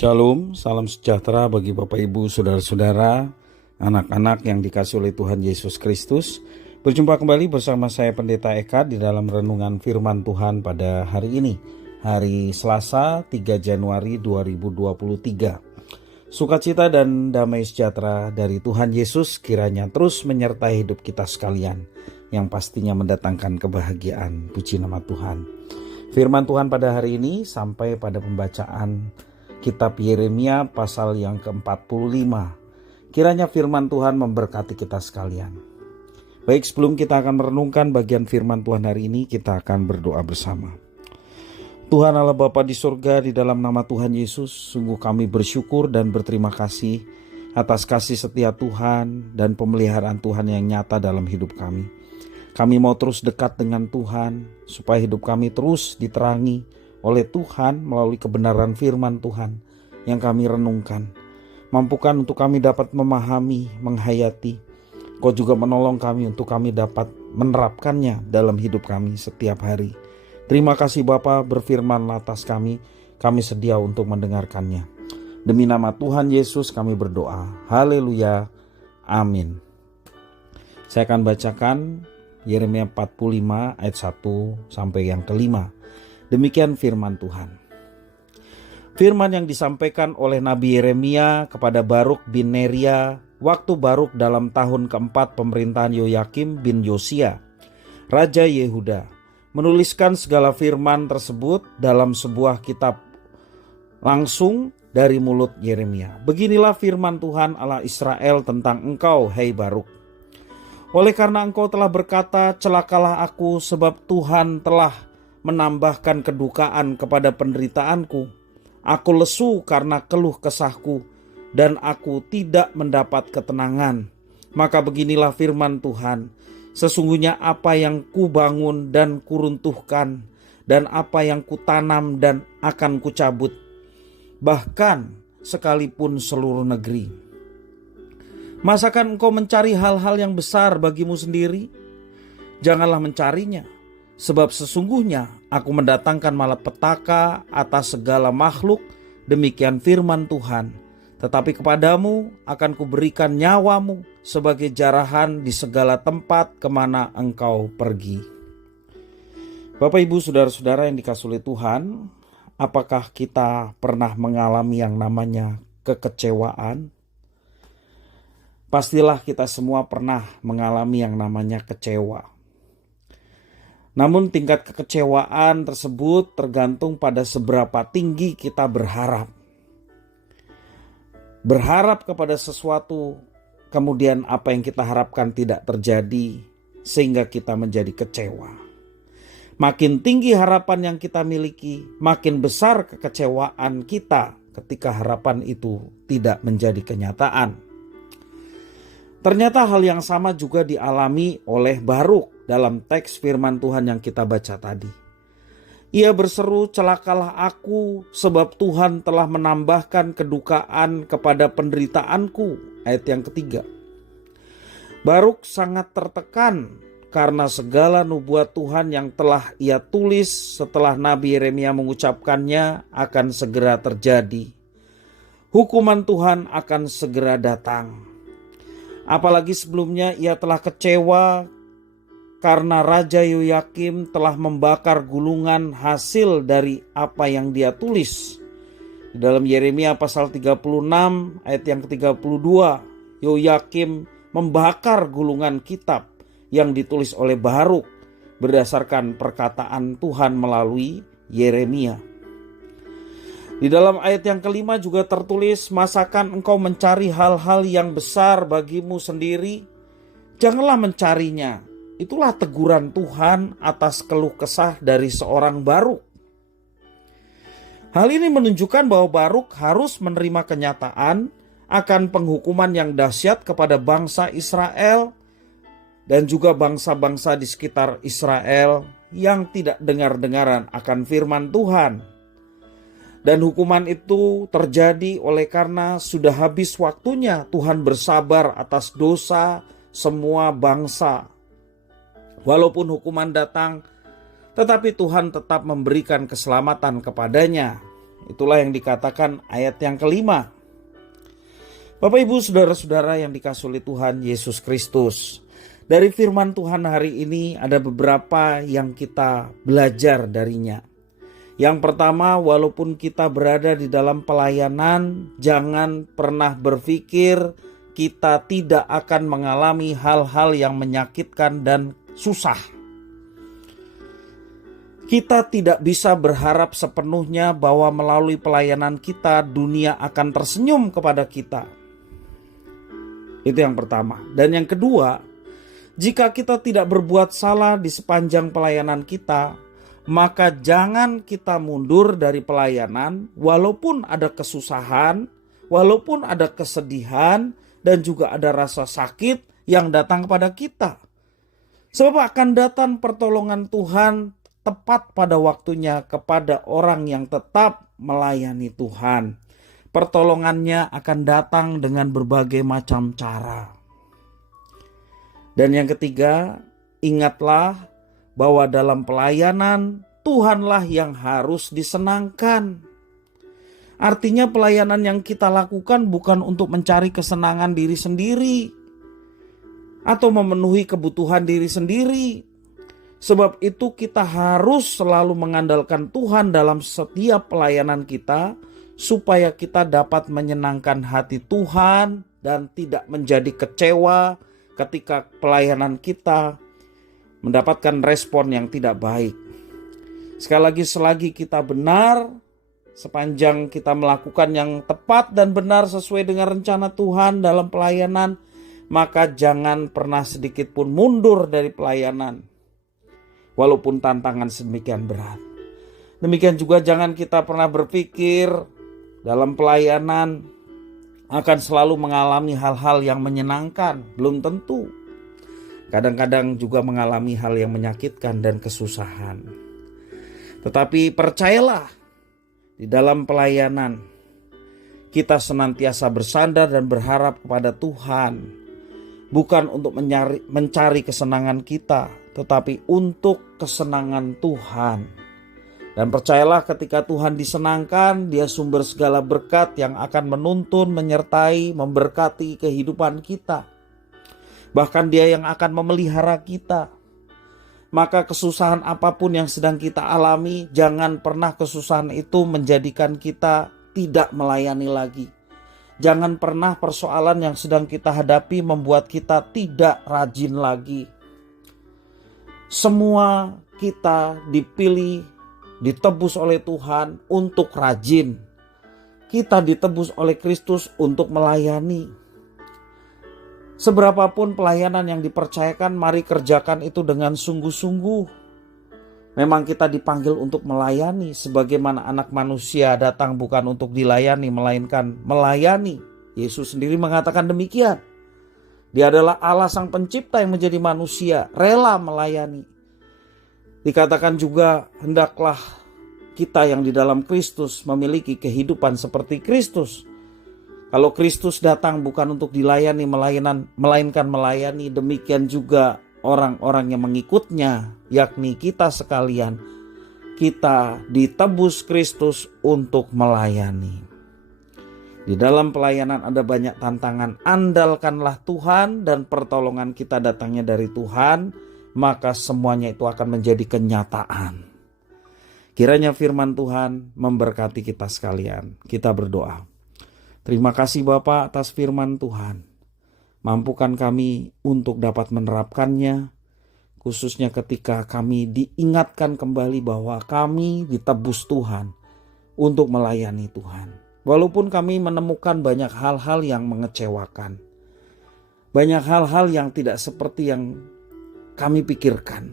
Shalom, salam sejahtera bagi Bapak Ibu, Saudara-saudara, anak-anak yang dikasihi oleh Tuhan Yesus Kristus. Berjumpa kembali bersama saya Pendeta Eka di dalam renungan firman Tuhan pada hari ini, hari Selasa 3 Januari 2023. Sukacita dan damai sejahtera dari Tuhan Yesus kiranya terus menyertai hidup kita sekalian, yang pastinya mendatangkan kebahagiaan. Puji nama Tuhan. Firman Tuhan pada hari ini sampai pada pembacaan Kitab Yeremia pasal yang ke-45. Kiranya firman Tuhan memberkati kita sekalian. Baik, sebelum kita akan merenungkan bagian firman Tuhan hari ini, kita akan berdoa bersama. Tuhan Allah Bapa di surga, di dalam nama Tuhan Yesus, sungguh kami bersyukur dan berterima kasih atas kasih setia Tuhan dan pemeliharaan Tuhan yang nyata dalam hidup kami. Kami mau terus dekat dengan Tuhan, supaya hidup kami terus diterangi oleh Tuhan melalui kebenaran firman Tuhan yang kami renungkan. Mampukan untuk kami dapat memahami, menghayati. Kau juga menolong kami untuk kami dapat menerapkannya dalam hidup kami setiap hari. Terima kasih Bapa, berfirman atas kami sedia untuk mendengarkannya. Demi nama Tuhan Yesus kami berdoa. Haleluya. Amin. Saya akan bacakan Yeremia 45 ayat 1 sampai yang kelima. Demikian firman Tuhan. Firman yang disampaikan oleh Nabi Yeremia kepada Baruk bin Neria waktu Baruk dalam tahun keempat pemerintahan Yoyakim bin Yosia, Raja Yehuda, menuliskan segala firman tersebut dalam sebuah kitab langsung dari mulut Yeremia. Beginilah firman Tuhan Allah Israel tentang engkau, hai Baruk. Oleh karena engkau telah berkata, celakalah aku sebab Tuhan telah menambahkan kedukaan kepada penderitaanku. Aku lesu karena keluh kesahku dan aku tidak mendapat ketenangan. Maka beginilah firman Tuhan, sesungguhnya apa yang kubangun dan kuruntuhkan, dan apa yang kutanam dan akan kucabut, bahkan sekalipun seluruh negeri. Masakan engkau mencari hal-hal yang besar bagimu sendiri? Janganlah mencarinya. Sebab sesungguhnya aku mendatangkan malapetaka atas segala makhluk, demikian firman Tuhan. Tetapi kepadamu akan kuberikan nyawamu sebagai jarahan di segala tempat kemana engkau pergi. Bapak Ibu Saudara-saudara yang dikasihi oleh Tuhan, apakah kita pernah mengalami yang namanya kekecewaan? Pastilah kita semua pernah mengalami yang namanya kecewa. Namun tingkat kekecewaan tersebut tergantung pada seberapa tinggi kita berharap. Berharap kepada sesuatu, kemudian apa yang kita harapkan tidak terjadi, sehingga kita menjadi kecewa. Makin tinggi harapan yang kita miliki, makin besar kekecewaan kita ketika harapan itu tidak menjadi kenyataan. Ternyata hal yang sama juga dialami oleh Baruk dalam teks firman Tuhan yang kita baca tadi. Ia berseru, celakalah aku sebab Tuhan telah menambahkan kedukaan kepada penderitaanku. Ayat yang ketiga. Baruk sangat tertekan karena segala nubuat Tuhan yang telah ia tulis setelah Nabi Yeremia mengucapkannya akan segera terjadi. Hukuman Tuhan akan segera datang. Apalagi sebelumnya ia telah kecewa karena Raja Yoyakim telah membakar gulungan hasil dari apa yang dia tulis. Di dalam Yeremia pasal 36 ayat yang ke-32, Yoyakim membakar gulungan kitab yang ditulis oleh Baruk berdasarkan perkataan Tuhan melalui Yeremia. Di dalam ayat yang kelima juga tertulis, masakan engkau mencari hal-hal yang besar bagimu sendiri? Janganlah mencarinya. Itulah teguran Tuhan atas keluh kesah dari seorang Baruk. Hal ini menunjukkan bahwa Baruk harus menerima kenyataan akan penghukuman yang dahsyat kepada bangsa Israel dan juga bangsa-bangsa di sekitar Israel yang tidak dengar-dengaran akan firman Tuhan. Dan hukuman itu terjadi oleh karena sudah habis waktunya Tuhan bersabar atas dosa semua bangsa. Walaupun hukuman datang, tetapi Tuhan tetap memberikan keselamatan kepadanya. Itulah yang dikatakan ayat yang kelima. Bapak Ibu saudara-saudara yang dikasihi oleh Tuhan Yesus Kristus. Dari firman Tuhan hari ini ada beberapa yang kita belajar darinya. Yang pertama, walaupun kita berada di dalam pelayanan, jangan pernah berpikir kita tidak akan mengalami hal-hal yang menyakitkan dan susah. Kita tidak bisa berharap sepenuhnya bahwa melalui pelayanan kita dunia akan tersenyum kepada kita. Itu yang pertama. Dan yang kedua, jika kita tidak berbuat salah di sepanjang pelayanan kita, maka jangan kita mundur dari pelayanan walaupun ada kesusahan, walaupun ada kesedihan, dan juga ada rasa sakit yang datang kepada kita. Sebab akan datang pertolongan Tuhan tepat pada waktunya kepada orang yang tetap melayani Tuhan. Pertolongannya akan datang dengan berbagai macam cara. Dan yang ketiga, ingatlah bahwa dalam pelayanan Tuhanlah yang harus disenangkan. Artinya pelayanan yang kita lakukan bukan untuk mencari kesenangan diri sendiri atau memenuhi kebutuhan diri sendiri. Sebab itu kita harus selalu mengandalkan Tuhan dalam setiap pelayanan kita supaya kita dapat menyenangkan hati Tuhan dan tidak menjadi kecewa ketika pelayanan kita mendapatkan respon yang tidak baik. Sekali lagi, selagi kita benar, sepanjang kita melakukan yang tepat dan benar sesuai dengan rencana Tuhan dalam pelayanan, maka jangan pernah sedikit pun mundur dari pelayanan. Walaupun tantangan sedemikian berat. Demikian juga jangan kita pernah berpikir dalam pelayanan akan selalu mengalami hal-hal yang menyenangkan. Belum tentu. Kadang-kadang juga mengalami hal yang menyakitkan dan kesusahan. Tetapi percayalah, di dalam pelayanan kita senantiasa bersandar dan berharap kepada Tuhan. Bukan untuk mencari kesenangan kita, tetapi untuk kesenangan Tuhan. Dan percayalah, ketika Tuhan disenangkan, Dia sumber segala berkat yang akan menuntun, menyertai, memberkati kehidupan kita. Bahkan Dia yang akan memelihara kita. Maka kesusahan apapun yang sedang kita alami, jangan pernah kesusahan itu menjadikan kita tidak melayani lagi. Jangan pernah persoalan yang sedang kita hadapi membuat kita tidak rajin lagi. Semua kita dipilih, ditebus oleh Tuhan untuk rajin. Kita ditebus oleh Kristus untuk melayani. Seberapapun pelayanan yang dipercayakan, mari kerjakan itu dengan sungguh-sungguh. Memang kita dipanggil untuk melayani, sebagaimana anak manusia datang bukan untuk dilayani, melainkan melayani. Yesus sendiri mengatakan demikian. Dia adalah Allah Sang Pencipta yang menjadi manusia, rela melayani. Dikatakan juga, hendaklah kita yang di dalam Kristus memiliki kehidupan seperti Kristus. Kalau Kristus datang bukan untuk dilayani, melainkan melayani, demikian juga orang-orang yang mengikutnya, yakni kita sekalian, kita ditebus Kristus untuk melayani. Di dalam pelayanan ada banyak tantangan. Andalkanlah Tuhan dan pertolongan kita datangnya dari Tuhan, maka semuanya itu akan menjadi kenyataan. Kiranya firman Tuhan memberkati kita sekalian. Kita berdoa. Terima kasih Bapa atas firman Tuhan. Mampukan kami untuk dapat menerapkannya, khususnya ketika kami diingatkan kembali bahwa kami ditebus Tuhan untuk melayani Tuhan. Walaupun kami menemukan banyak hal-hal yang mengecewakan, banyak hal-hal yang tidak seperti yang kami pikirkan,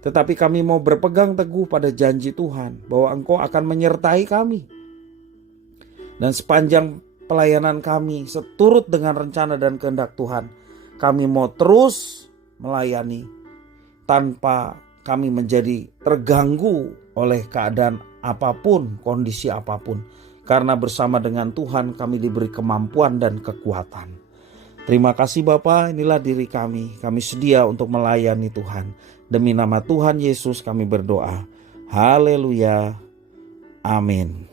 tetapi kami mau berpegang teguh pada janji Tuhan bahwa Engkau akan menyertai kami. Dan sepanjang pelayanan kami seturut dengan rencana dan kehendak Tuhan, kami mau terus melayani tanpa kami menjadi terganggu oleh keadaan apapun, kondisi apapun. Karena bersama dengan Tuhan kami diberi kemampuan dan kekuatan. Terima kasih Bapa, inilah diri kami. Kami sedia untuk melayani Tuhan. Demi nama Tuhan Yesus kami berdoa. Haleluya. Amin.